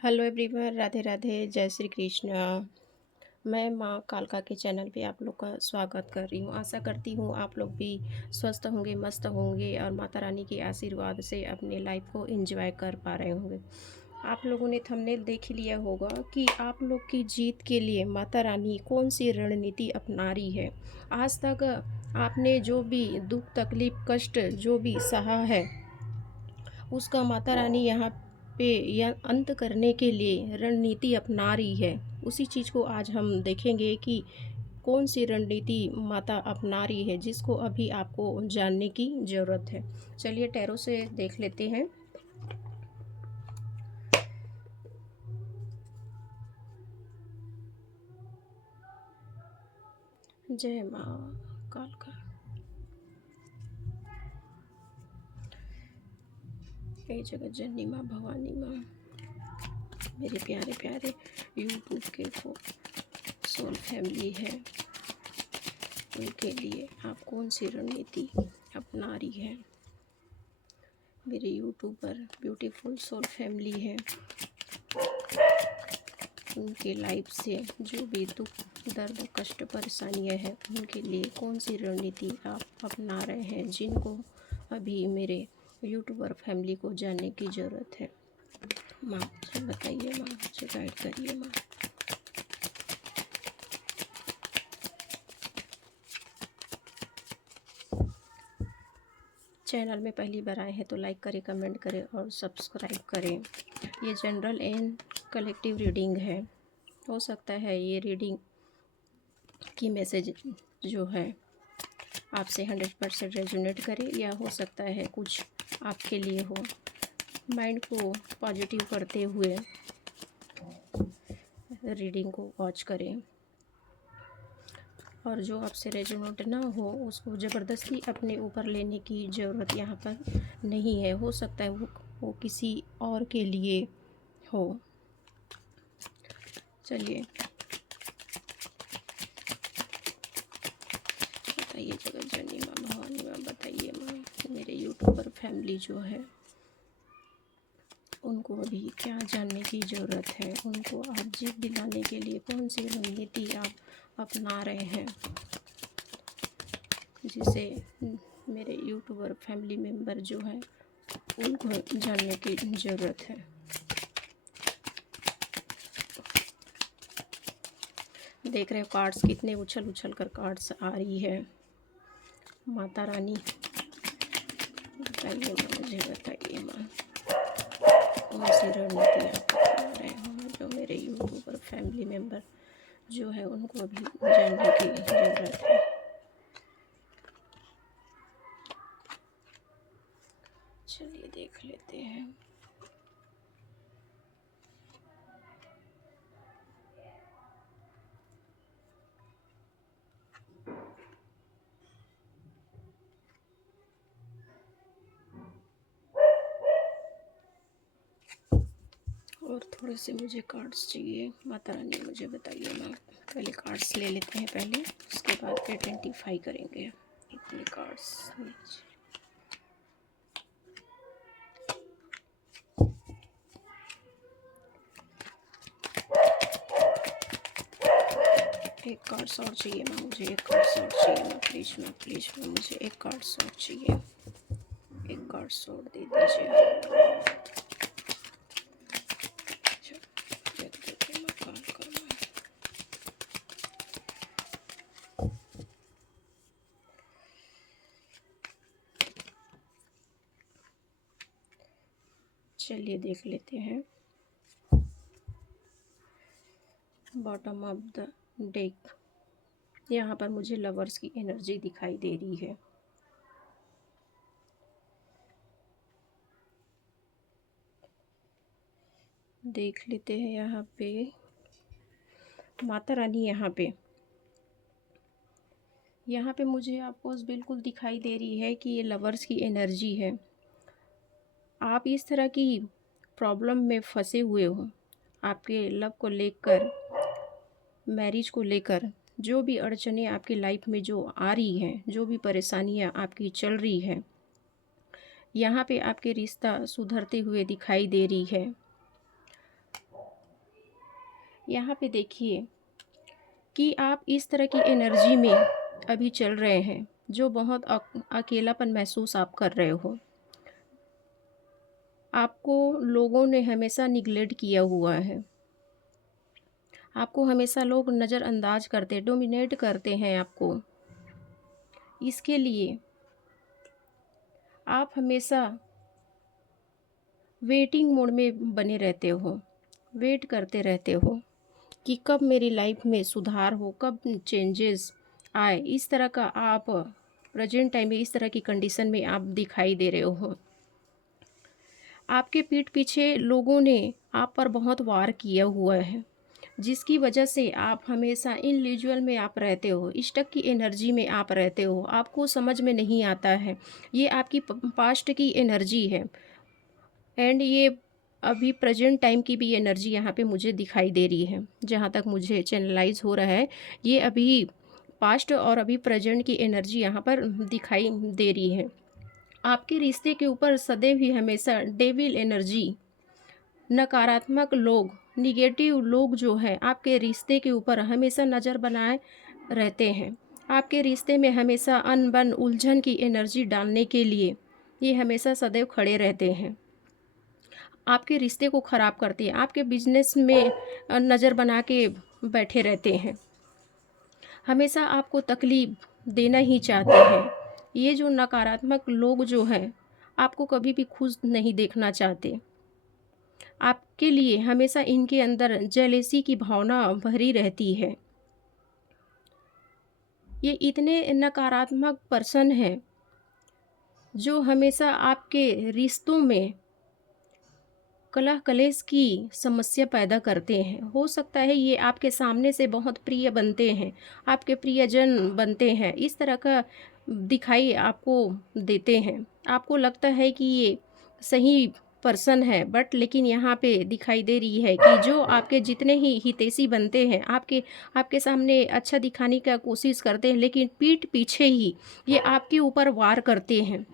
Hello everyone, Radhe Radhe, जय श्री कृष्ण। मैं माँ कालका के चैनल पे आप लोग का स्वागत कर रही हूँ। आशा करती हूँ आप लोग भी स्वस्थ होंगे, मस्त होंगे और माता रानी के आशीर्वाद से अपने लाइफ को एंजॉय कर पा रहे होंगे। आप लोगों ने थंबनेल देख ही लिया होगा कि आप लोग की जीत के लिए माता रानी कौन सी रणनीति अपना रही है। आज तक आपने जो भी दुख तकलीफ कष्ट जो भी सहा है, उसका माता रानी यहाँ पे यह अंत करने के लिए रणनीति अपना रही है। उसी चीज़ को आज हम देखेंगे कि कौन सी रणनीति माता अपना रही है, जिसको अभी आपको जानने की ज़रूरत है। चलिए टैरो से देख लेते हैं। जय माँ कालका। जय जगत जननी माँ भवानी माँ। मेरे प्यारे प्यारे यूट्यूब के सोल फैमिली है, उनके लिए आप कौन सी रणनीति अपना रही है। मेरे यूट्यूबर ब्यूटीफुल सोल फैमिली है, उनके लाइफ से जो भी दुख दर्द कष्ट परेशानियाँ हैं, उनके लिए कौन सी रणनीति आप अपना रहे हैं, जिनको अभी मेरे यूट्यूबर फैमिली को जानने की ज़रूरत है। माँ मुझे बताइए, माँ मुझे गाइड करिए माँ। चैनल में पहली बार आए हैं तो लाइक करें, कमेंट करें और सब्सक्राइब करें। ये जनरल एंड कलेक्टिव रीडिंग है। हो सकता है ये रीडिंग की मैसेज जो है आपसे 100% रेजोनेट करे, या हो सकता है कुछ आपके लिए हो। माइंड को पॉजिटिव करते हुए रीडिंग को वॉच करें, और जो आपसे रेजोनेट ना हो उसको ज़बरदस्ती अपने ऊपर लेने की ज़रूरत यहाँ पर नहीं है। हो सकता है वो किसी और के लिए हो। चलिए बताइए जगत जननी माँ भवानी माँ, बताइए माँ मेरे यूट्यूबर फैमिली जो है उनको अभी क्या जानने की ज़रूरत है। उनको आप जीत दिलाने के लिए कौन सी रणनीति आप अपना रहे हैं, जिसे मेरे यूट्यूबर फैमिली मेम्बर जो है उनको जानने की ज़रूरत है। देख रहे हो कार्ड्स कितने उछल उछल कर कार्ड्स आ रही है। माता रानी बताइए माँ, मुझे बताइए माँ कौन सी रणनीति आप अपना रहे हो, जो मेरे यूट्यूबर फैमिली मेम्बर जो है उनको अभी जानने की ज़रूरत है। चलिए देख लेते हैं। और थोड़े से मुझे कार्ड्स चाहिए। माता रानी मुझे बताइए ना, पहले कार्ड्स ले लेते हैं पहले, उसके बाद आइडेंटिफाई करेंगे इतने कार्ड्स। एक कार्ड्स और चाहिए ना, मुझे एक कार्ड्स और चाहिए ना, प्लीज़ ना प्लीज़ ना, मुझे एक कार्ड्स और चाहिए, एक कार्ड्स और दे दीजिए। चलिए देख लेते हैं। बॉटम ऑफ द डेक, यहाँ पर मुझे लवर्स की एनर्जी दिखाई दे रही है। देख लेते हैं यहाँ पे माता रानी, यहाँ पे मुझे आपको बिल्कुल दिखाई दे रही है कि ये लवर्स की एनर्जी है। आप इस तरह की प्रॉब्लम में फंसे हुए हो, आपके लव को लेकर, मैरिज को लेकर जो भी अड़चनें आपकी लाइफ में जो आ रही हैं, जो भी परेशानियां आपकी चल रही है, यहाँ पे आपके रिश्ता सुधरते हुए दिखाई दे रही है। यहाँ पे देखिए कि आप इस तरह की एनर्जी में कि आप इस तरह की एनर्जी में अभी चल रहे हैं, जो बहुत अकेलापन महसूस आप कर रहे हो। आपको लोगों ने हमेशा निग्लेक्ट किया हुआ है। आपको हमेशा लोग नज़रअंदाज करते, डोमिनेट करते हैं आपको। इसके लिए आप हमेशा वेटिंग मोड में बने रहते हो, वेट करते रहते हो कि कब मेरी लाइफ में सुधार हो, कब चेंजेस आए। इस तरह का आप प्रेजेंट टाइम में इस तरह की कंडीशन में आप दिखाई दे रहे हो। आपके पीठ पीछे लोगों ने आप पर बहुत वार किया हुआ है, जिसकी वजह से आप हमेशा इंडिविजुअल में आप रहते हो, स्टक की एनर्जी में आप रहते हो। आपको समझ में नहीं आता है, ये आपकी पास्ट की एनर्जी है एंड ये अभी प्रेजेंट टाइम की भी एनर्जी यहाँ पे मुझे दिखाई दे रही है। जहाँ तक मुझे चैनलाइज हो रहा है, ये अभी पास्ट और अभी प्रेजेंट की एनर्जी यहाँ पर दिखाई दे रही है। आपके रिश्ते के ऊपर सदैव ही हमेशा डेविल एनर्जी, नकारात्मक लोग, निगेटिव लोग जो है आपके रिश्ते के ऊपर हमेशा नज़र बनाए रहते हैं। आपके रिश्ते में हमेशा अनबन उलझन की एनर्जी डालने के लिए ये हमेशा सदैव खड़े रहते हैं। आपके रिश्ते को ख़राब करते हैं, आपके बिजनेस में नज़र बना के बैठे रहते हैं, हमेशा आपको तकलीफ़ देना ही चाहते हैं। ये जो नकारात्मक लोग जो हैं, आपको कभी भी खुश नहीं देखना चाहते। आपके लिए हमेशा इनके अंदर जेलेसी की भावना भरी रहती है। ये इतने नकारात्मक पर्सन हैं, जो हमेशा आपके रिश्तों में कलह कलेश की समस्या पैदा करते हैं। हो सकता है ये आपके सामने से बहुत प्रिय बनते हैं, आपके प्रियजन बनते हैं, इस तरह का दिखाई आपको देते हैं। आपको लगता है कि ये सही पर्सन है, बट लेकिन यहाँ पे दिखाई दे रही है कि जो आपके जितने ही हितैषी बनते हैं, आपके आपके सामने अच्छा दिखाने का कोशिश करते हैं, लेकिन पीठ पीछे ही ये आपके ऊपर वार करते हैं।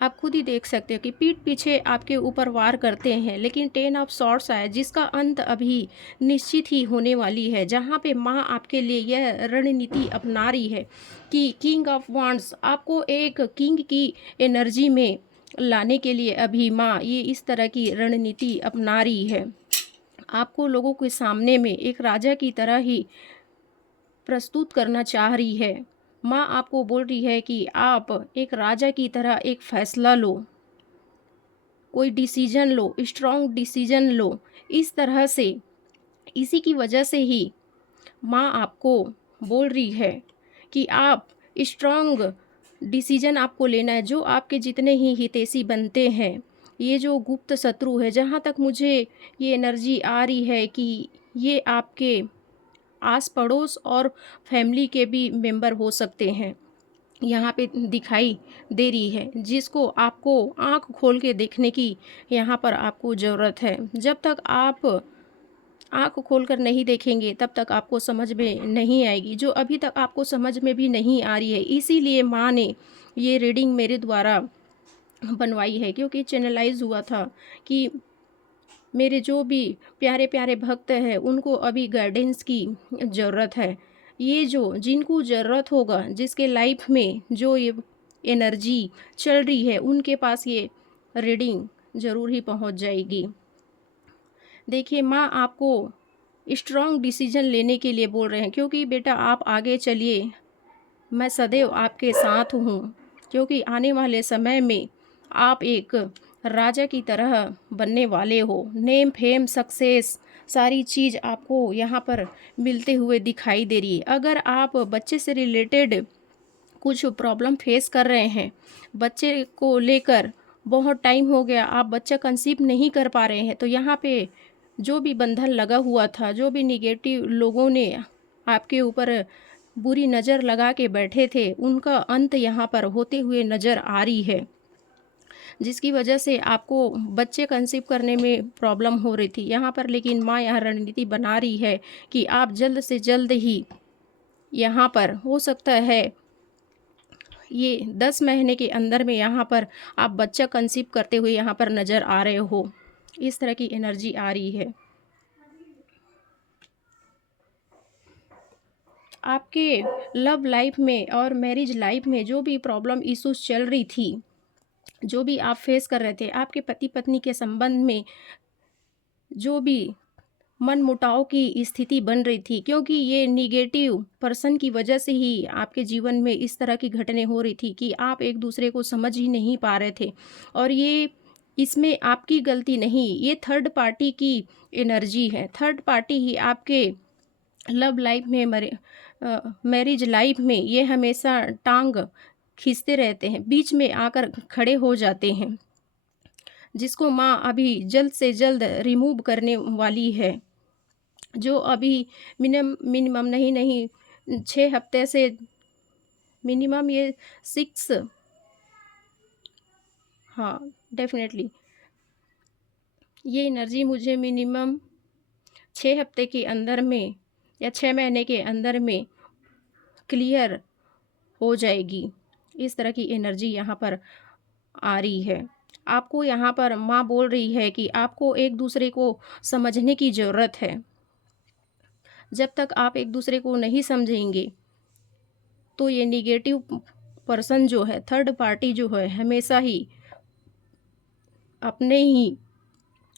आप खुद ही देख सकते हो कि पीठ पीछे आपके ऊपर वार करते हैं, लेकिन 10 ऑफ सॉर्ड्स आया, जिसका अंत अभी निश्चित ही होने वाली है। जहाँ पे माँ आपके लिए यह रणनीति अपना रही है कि किंग ऑफ वांड्स आपको एक किंग की एनर्जी में लाने के लिए अभी माँ ये इस तरह की रणनीति अपना रही है। आपको लोगों के सामने में एक राजा की तरह ही प्रस्तुत करना चाह रही है। माँ आपको बोल रही है कि आप एक राजा की तरह एक फ़ैसला लो, कोई डिसीजन लो, स्ट्रॉन्ग डिसीजन लो। इस तरह से इसी की वजह से ही माँ आपको बोल रही है कि आप स्ट्रॉन्ग डिसीजन आपको लेना है। जो आपके जितने ही हितैषी बनते हैं, ये जो गुप्त शत्रु है, जहाँ तक मुझे ये एनर्जी आ रही है कि ये आपके आस पड़ोस और फैमिली के भी मेंबर हो सकते हैं, यहाँ पे दिखाई दे रही है, जिसको आपको आँख खोल के देखने की यहाँ पर आपको ज़रूरत है। जब तक आप आँख खोल कर नहीं देखेंगे, तब तक आपको समझ में नहीं आएगी, जो अभी तक आपको समझ में भी नहीं आ रही है। इसीलिए माँ ने ये रीडिंग मेरे द्वारा बनवाई है, क्योंकि चैनलाइज हुआ था कि मेरे जो भी प्यारे प्यारे भक्त हैं, उनको अभी गाइडेंस की ज़रूरत है। ये जो जिनको ज़रूरत होगा, जिसके लाइफ में जो ये एनर्जी चल रही है, उनके पास ये रीडिंग ज़रूर ही पहुंच जाएगी। देखिए, माँ आपको स्ट्रॉन्ग डिसीजन लेने के लिए बोल रहे हैं, क्योंकि बेटा आप आगे चलिए, मैं सदैव आपके साथ हूँ। क्योंकि आने वाले समय में आप एक राजा की तरह बनने वाले हो। नेम फेम सक्सेस सारी चीज़ आपको यहाँ पर मिलते हुए दिखाई दे रही है। अगर आप बच्चे से रिलेटेड कुछ प्रॉब्लम फेस कर रहे हैं, बच्चे को लेकर बहुत टाइम हो गया, आप बच्चा कंसीव नहीं कर पा रहे हैं, तो यहाँ पे जो भी बंधन लगा हुआ था, जो भी निगेटिव लोगों ने आपके ऊपर बुरी नज़र लगा के बैठे थे, उनका अंत यहाँ पर होते हुए नज़र आ रही है। जिसकी वजह से आपको बच्चे कंसीव करने में प्रॉब्लम हो रही थी यहाँ पर, लेकिन माँ यहाँ रणनीति बना रही है कि आप जल्द से जल्द ही यहाँ पर हो सकता है ये 10 महीने के अंदर में यहाँ पर आप बच्चा कंसीव करते हुए यहाँ पर नज़र आ रहे हो। इस तरह की एनर्जी आ रही है। आपके लव लाइफ में और मैरिज लाइफ में जो भी प्रॉब्लम इश्यूज़ चल रही थी, जो भी आप फेस कर रहे थे, आपके पति-पत्नी के संबंध में जो भी मनमुटाव की स्थिति बन रही थी, क्योंकि ये नेगेटिव पर्सन की वजह से ही आपके जीवन में इस तरह की घटनाएँ हो रही थी कि आप एक-दूसरे को समझ ही नहीं पा रहे थे। और ये इसमें आपकी गलती नहीं, ये थर्ड पार्टी की एनर्जी है। थर्ड पार्टी ही आपके लव लाइफ में मैरिज लाइफ में ये हमेशा टांग खींचते रहते हैं, बीच में आकर खड़े हो जाते हैं, जिसको माँ अभी जल्द से जल्द रिमूव करने वाली है। जो अभी मिनिमम नहीं 6 हफ्ते से मिनिमम ये 6, हाँ, डेफ़िनेटली ये एनर्जी मुझे मिनिमम 6 हफ्ते के अंदर में या 6 महीने के अंदर में क्लियर हो जाएगी। इस तरह की एनर्जी यहाँ पर आ रही है। आपको यहाँ पर माँ बोल रही है कि आपको एक-दूसरे को समझने की ज़रूरत है। जब तक आप एक-दूसरे को नहीं समझेंगे, तो ये नेगेटिव पर्सन जो है, थर्ड पार्टी जो है, हमेशा ही अपने ही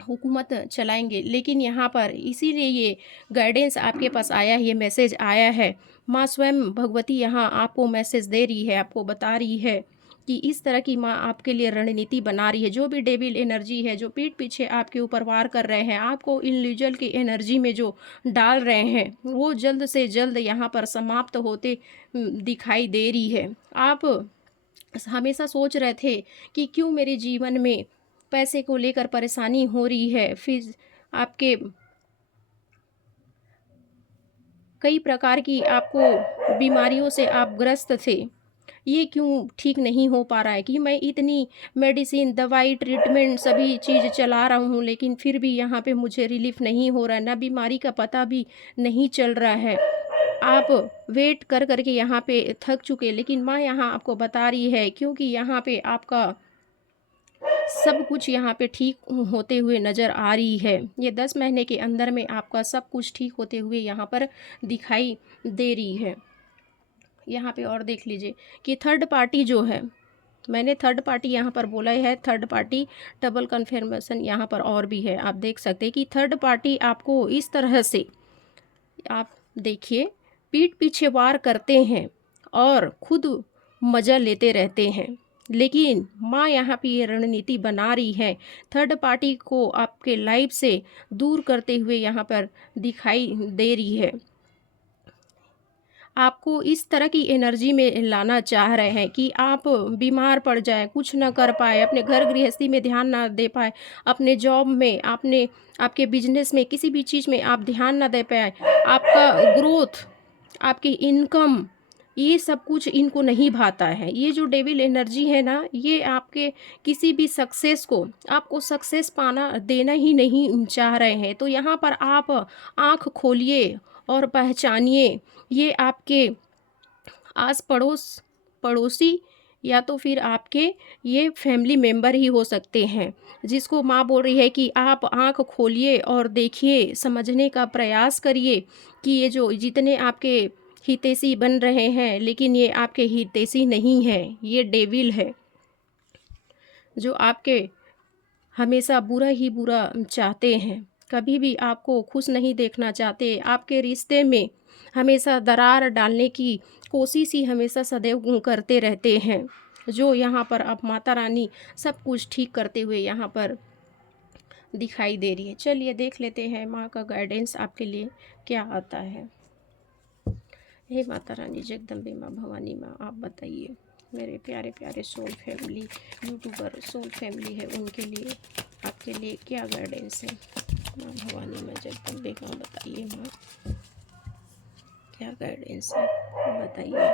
हुकूमत चलाएँगे। लेकिन यहाँ पर इसीलिए ये गाइडेंस आपके पास आया है, ये मैसेज आया है। माँ स्वयं भगवती यहाँ आपको मैसेज दे रही है, आपको बता रही है कि इस तरह की माँ आपके लिए रणनीति बना रही है। जो भी डेविल एनर्जी है, जो पीठ पीछे आपके ऊपर वार कर रहे हैं, आपको इल्यूजन की एनर्जी में जो डाल रहे हैं, वो जल्द से जल्द यहाँ पर समाप्त होते दिखाई दे रही है। आप हमेशा सोच रहे थे कि क्यों मेरे जीवन में पैसे को लेकर परेशानी हो रही है, फिर आपके कई प्रकार की आपको बीमारियों से आप ग्रस्त थे। ये क्यों ठीक नहीं हो पा रहा है कि मैं इतनी मेडिसिन, दवाई, ट्रीटमेंट सभी चीज़ चला रहा हूँ, लेकिन फिर भी यहाँ पे मुझे रिलीफ़ नहीं हो रहा है, ना बीमारी का पता भी नहीं चल रहा है। आप वेट कर के यहाँ पे थक चुके, लेकिन माँ यहाँ आपको बता रही है, क्योंकि यहाँ पे आपका सब कुछ यहाँ पे ठीक होते हुए नज़र आ रही है। ये 10 महीने के अंदर में आपका सब कुछ ठीक होते हुए यहाँ पर दिखाई दे रही है। यहाँ पे और देख लीजिए कि थर्ड पार्टी जो है, मैंने थर्ड पार्टी यहाँ पर बोला है, थर्ड पार्टी डबल कन्फर्मेशन यहाँ पर और भी है। आप देख सकते हैं कि थर्ड पार्टी आपको इस तरह से, आप देखिए, पीठ पीछे वार करते हैं और खुद मज़ा लेते रहते हैं। लेकिन माँ यहाँ पे ये रणनीति बना रही है, थर्ड पार्टी को आपके लाइफ से दूर करते हुए यहाँ पर दिखाई दे रही है। आपको इस तरह की एनर्जी में लाना चाह रहे हैं कि आप बीमार पड़ जाएँ, कुछ ना कर पाएँ, अपने घर गृहस्थी में ध्यान ना दे पाएँ, अपने जॉब में, आपके बिज़नेस में, किसी भी चीज़ में आप ध्यान ना दे पाएँ। आपका ग्रोथ, आपकी इनकम, ये सब कुछ इनको नहीं भाता है। ये जो डेविल एनर्जी है ना, ये आपके किसी भी सक्सेस को, आपको सक्सेस पाना देना ही नहीं चाह रहे हैं। तो यहाँ पर आप आँख खोलिए और पहचानिए, ये आपके आस पड़ोस पड़ोसी या तो फिर आपके ये फैमिली मेंबर ही हो सकते हैं, जिसको माँ बोल रही है कि आप आँख खोलिए और देखिए, समझने का प्रयास करिए कि ये जो जितने आपके हितैषी बन रहे हैं, लेकिन ये आपके हितैषी नहीं हैं, ये डेविल है, जो आपके हमेशा बुरा ही बुरा चाहते हैं, कभी भी आपको खुश नहीं देखना चाहते, आपके रिश्ते में हमेशा दरार डालने की कोशिश ही हमेशा सदैव करते रहते हैं। जो यहाँ पर अब माता रानी सब कुछ ठीक करते हुए यहाँ पर दिखाई दे रही है। चलिए देख लेते हैं माँ का गाइडेंस आपके लिए क्या आता है। हे माता रानी, जगदम्बे माँ, भवानी माँ, आप बताइए, मेरे प्यारे प्यारे soul family, YouTuber soul family है, उनके लिए आपके लिए क्या गाइडेंस है। माँ भवानी माँ, जगदम्बे माँ, बताइए माँ, क्या गाइडेंस है, बताइए।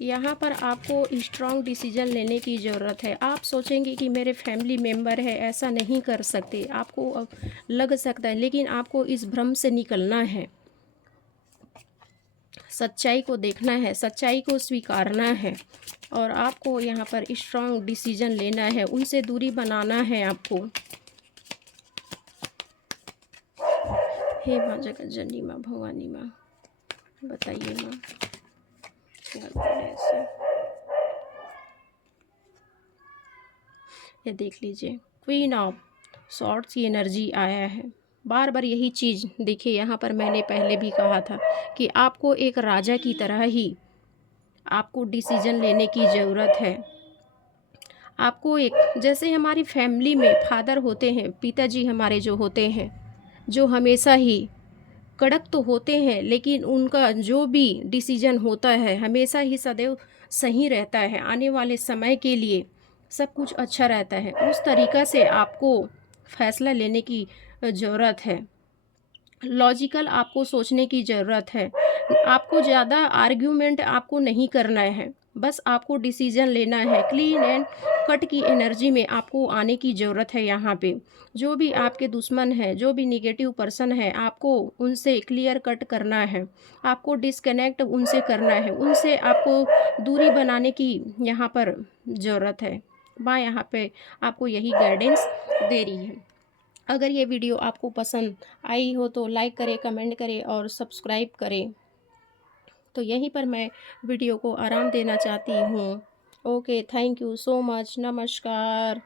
यहाँ पर आपको स्ट्रॉन्ग डिसीजन लेने की ज़रूरत है। आप सोचेंगे कि मेरे फैमिली मेम्बर है, ऐसा नहीं कर सकते, आपको अब लग सकता है, लेकिन आपको इस भ्रम से निकलना है। सच्चाई को देखना है, सच्चाई को स्वीकारना है और आपको यहाँ पर स्ट्रॉन्ग डिसीजन लेना है, उनसे दूरी बनाना है आपको। हे माँ जगत जननी माँ भवानी माँ, बताइए माँ क्या करें ऐसे। ये देख लीजिए, क्वीन ऑफ सॉर्ड्स की एनर्जी आया है। बार बार यही चीज़ देखिए, यहाँ पर मैंने पहले भी कहा था कि आपको एक राजा की तरह ही आपको डिसीजन लेने की ज़रूरत है। आपको एक, जैसे हमारी फैमिली में फादर होते हैं, पिताजी हमारे जो होते हैं, जो हमेशा ही कड़क तो होते हैं, लेकिन उनका जो भी डिसीजन होता है हमेशा ही सदैव सही रहता है, आने वाले समय के लिए सब कुछ अच्छा रहता है। उस तरीक़ा से आपको फ़ैसला लेने की ज़रूरत है। लॉजिकल आपको सोचने की ज़रूरत है। आपको ज़्यादा आर्ग्यूमेंट आपको नहीं करना है, बस आपको डिसीज़न लेना है। क्लीन एंड कट की एनर्जी में आपको आने की ज़रूरत है यहाँ पे। जो भी आपके दुश्मन हैं, जो भी नेगेटिव पर्सन है, आपको उनसे क्लियर कट करना है। आपको डिस्कनेक्ट उनसे करना है, उनसे आपको दूरी बनाने की यहाँ पर ज़रूरत है। माँ यहाँ पे आपको यही गाइडेंस दे रही है। अगर ये वीडियो आपको पसंद आई हो तो लाइक करें, कमेंट करें और सब्सक्राइब करें। तो यहीं पर मैं वीडियो को आराम देना चाहती हूँ। Okay, thank you so much. नमस्कार।